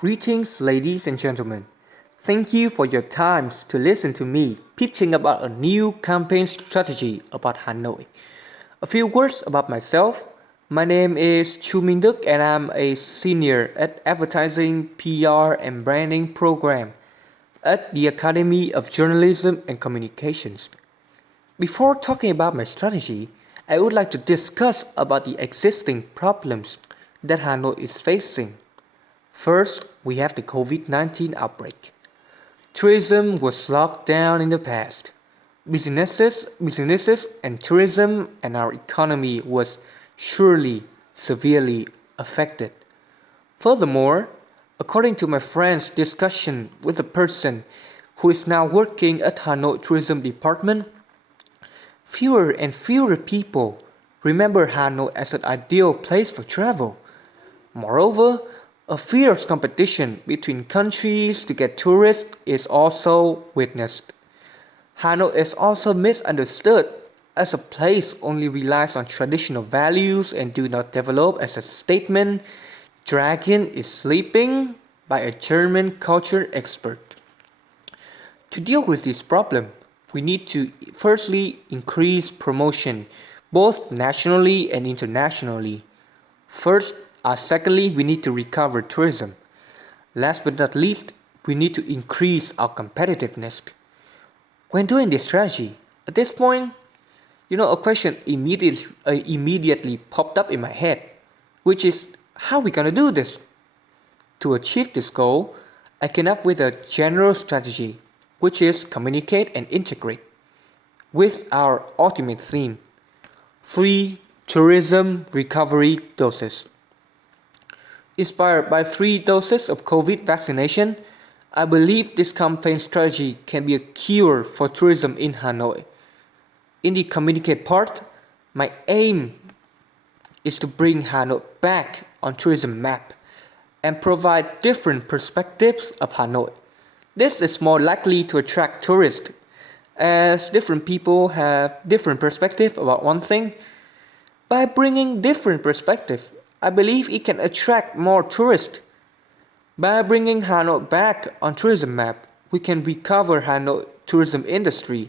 Greetings, ladies and gentlemen. Thank you for your times to listen to me pitching about a new campaign strategy about Hanoi. A few words about myself. My name is Chu Minh Đức and I'm a senior at Advertising, PR and Branding program at the Academy of Journalism and Communications. Before talking about my strategy, I would like to discuss about the existing problems that Hanoi is facing. First, we have the COVID-19 outbreak. Tourism was locked down in the past. Businesses and tourism and our economy was surely severely affected. Furthermore, according to my friend's discussion with a person who is now working at Hanoi Tourism Department, fewer and fewer people remember Hanoi as an ideal place for travel. Moreover, a fierce competition between countries to get tourists is also witnessed. Hanoi is also misunderstood as a place only relies on traditional values and do not develop as a statement dragon is sleeping by a German culture expert. To deal with this problem, we need to firstly increase promotion both nationally and internationally. Secondly, we need to recover tourism. Last but not least, we need to increase our competitiveness. When doing this strategy, at this point, a question immediately popped up in my head, which is how we gonna do this? To achieve this goal, I came up with a general strategy, which is communicate and integrate, with our ultimate theme: 3 tourism recovery doses. Inspired by 3 doses of COVID vaccination, I believe this campaign strategy can be a cure for tourism in Hanoi. In the communicate part, my aim is to bring Hanoi back on tourism map and provide different perspectives of Hanoi. This is more likely to attract tourists as different people have different perspective about one thing. By bringing different perspective, I believe it can attract more tourists. By bringing Hanoi back on tourism map, we can recover Hanoi tourism industry.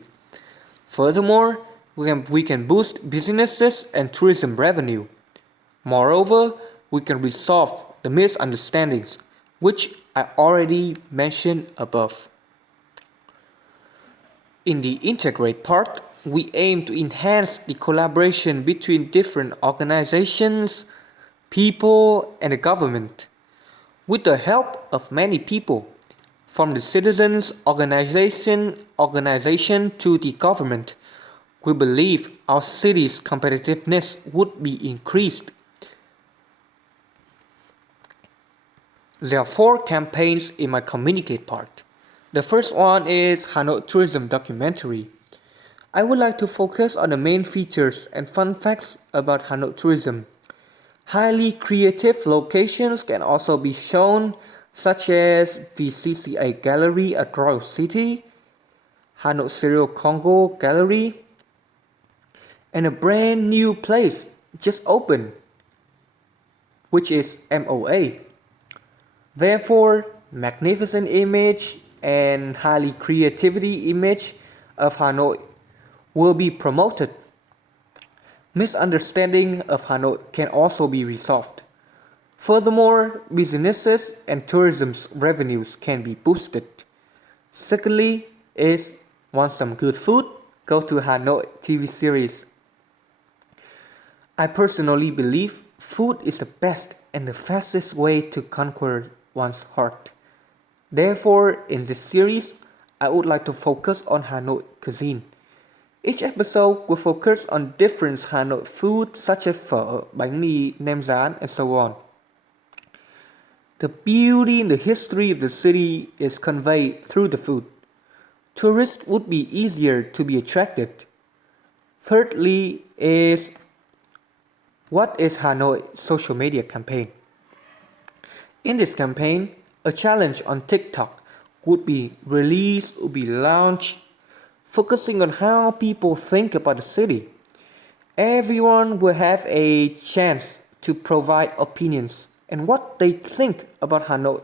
Furthermore, we can boost businesses and tourism revenue. Moreover, we can resolve the misunderstandings, which I already mentioned above. In the integrate part, we aim to enhance the collaboration between different organizations, people, and the government. With the help of many people, from the citizens organization to the government, we believe our city's competitiveness would be increased. There are 4 campaigns in my communicate part. The first one is Hanoi Tourism Documentary. I would like to focus on the main features and fun facts about Hanoi tourism. Highly creative locations can also be shown, such as the CCA Gallery at Royal City, Hanoi Serial Congo Gallery, and a brand new place just opened, which is MOA. Therefore, magnificent image and highly creativity image of Hanoi will be promoted. Misunderstanding of Hanoi can also be resolved. Furthermore, businesses and tourism's revenues can be boosted. Secondly is, want some good food? Go to Hanoi TV series. I personally believe food is the best and the fastest way to conquer one's heart. Therefore, in this series, I would like to focus on Hanoi cuisine. Each episode will focus on different Hanoi food such as phở, bánh mì, nem rán, and so on. The beauty and the history of the city is conveyed through the food. Tourists would be easier to be attracted. Thirdly is, what is Hanoi social media campaign? In this campaign, a challenge on TikTok would be launched, focusing on how people think about the city. Everyone will have a chance to provide opinions and what they think about Hanoi.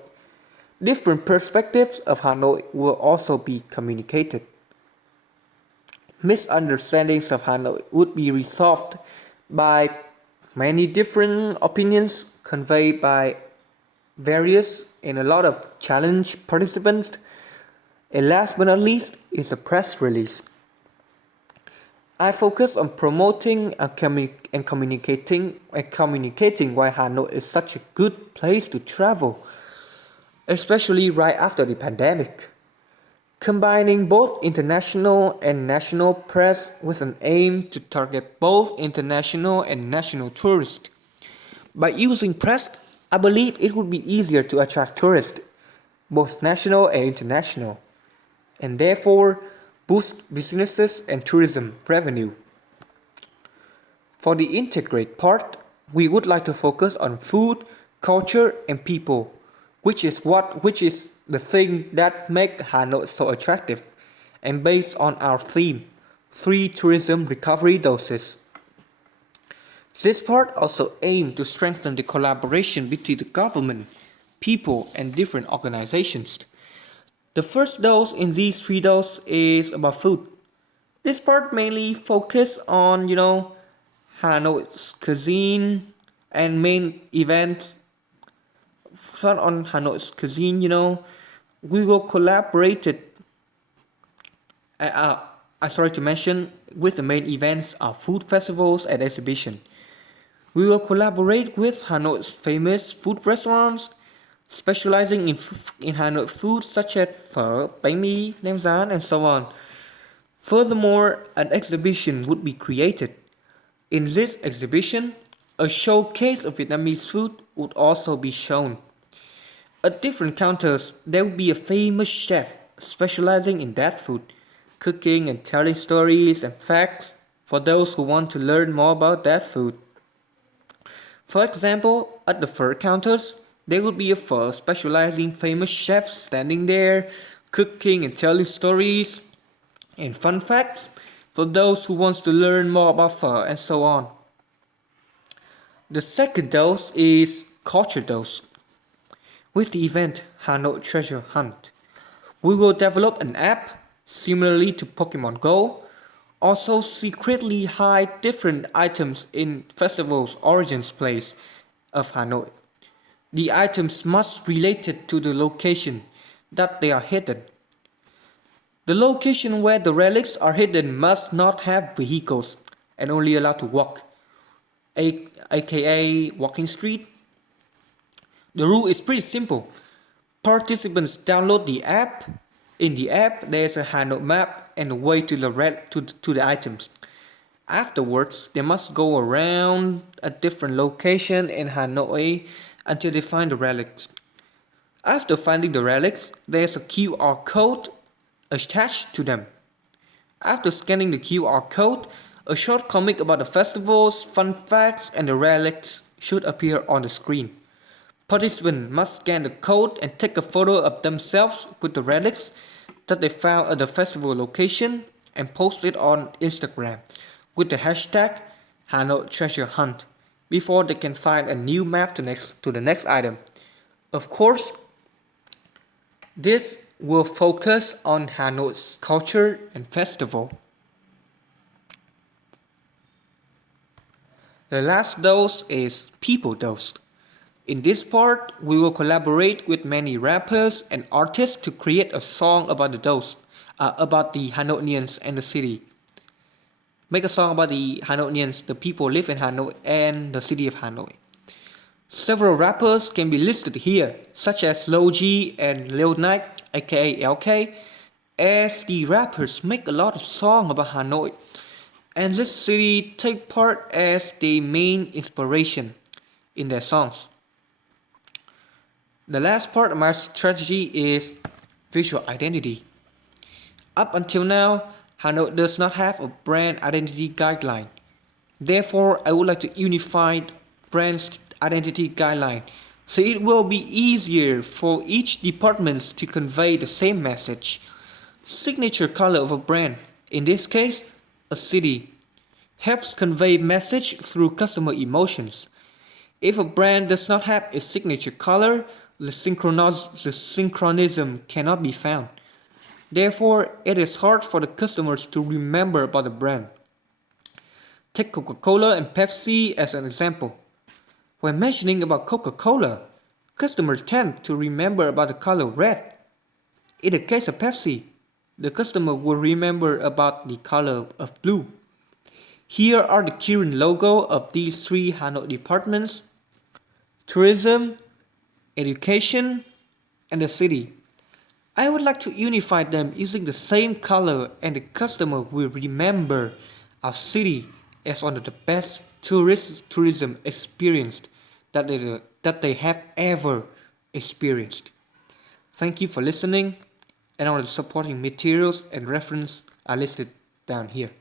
Different perspectives of Hanoi will also be communicated. Misunderstandings of Hanoi would be resolved by many different opinions conveyed by various and a lot of challenge participants. And last but not least is a press release. I focus on promoting and communicating why Hanoi is such a good place to travel, especially right after the pandemic. Combining both international and national press with an aim to target both international and national tourists. By using press, I believe it would be easier to attract tourists, both national and international, and therefore boost businesses and tourism revenue. For the integrate part, we would like to focus on food, culture, and people, which is the thing that make Hanoi so attractive, and based on our theme, 3 tourism recovery doses. This part also aims to strengthen the collaboration between the government, people, and different organizations. The first dose in these 3 doses is about food. This part mainly focus on, Hanoi's cuisine and main events. Fun on Hanoi's cuisine, we will collaborate it. I sorry to mention with the main events are food festivals and exhibition. We will collaborate with Hanoi's famous food restaurants, specializing in Hanoi food such as phở, bánh mì, nem rán, and so on. Furthermore, an exhibition would be created. In this exhibition, a showcase of Vietnamese food would also be shown. At different counters, there would be a famous chef specializing in that food, cooking and telling stories and facts for those who want to learn more about that food. For example, at the phở counters, there would be a phở specializing famous chefs standing there, cooking and telling stories and fun facts for those who want to learn more about phở and so on. The second dose is culture dose. With the event Hanoi Treasure Hunt, we will develop an app similarly to Pokemon Go, also secretly hide different items in festival's origins place of Hanoi. The items must be related to the location that they are hidden. The location where the relics are hidden must not have vehicles and only allowed to walk, aka walking street. The rule is pretty simple. Participants download the app. In the app, there is a Hanoi map and a way to the items. Afterwards, they must go around a different location in Hanoi until they find the relics. After finding the relics, there is a QR code attached to them. After scanning the QR code, a short comic about the festivals, fun facts, and the relics should appear on the screen. Participants must scan the code and take a photo of themselves with the relics that they found at the festival location and post it on Instagram with the hashtag Hanoi Treasure Hunt before they can find a new map to the next item. Of course, this will focus on Hanoi's culture and festival. The last dose is Peopledose. In this part, we will collaborate with many rappers and artists to create a song about the Hanoians and the city. Make a song about the Hanoians, the people live in Hanoi and the city of Hanoi. Several rappers can be listed here, such as Lil G and Lil Nike, aka LK, as the rappers make a lot of songs about Hanoi, and this city take part as the main inspiration in their songs. The last part of my strategy is visual identity. Up until now, Hanoi does not have a brand identity guideline. Therefore, I would like to unify brand identity guideline so it will be easier for each department to convey the same message. Signature color of a brand, in this case, a city, helps convey message through customer emotions. If a brand does not have a signature color, the synchronism cannot be found. Therefore, it is hard for the customers to remember about the brand. Take Coca-Cola and Pepsi as an example. When mentioning about Coca-Cola, customers tend to remember about the color red. In the case of Pepsi, the customer will remember about the color of blue. Here are the current logo of these three Hanoi departments: tourism, education, and the city. I would like to unify them using the same color, and the customer will remember our city as one of the best tourism experience that they have ever experienced. Thank you for listening, and all the supporting materials and reference are listed down here.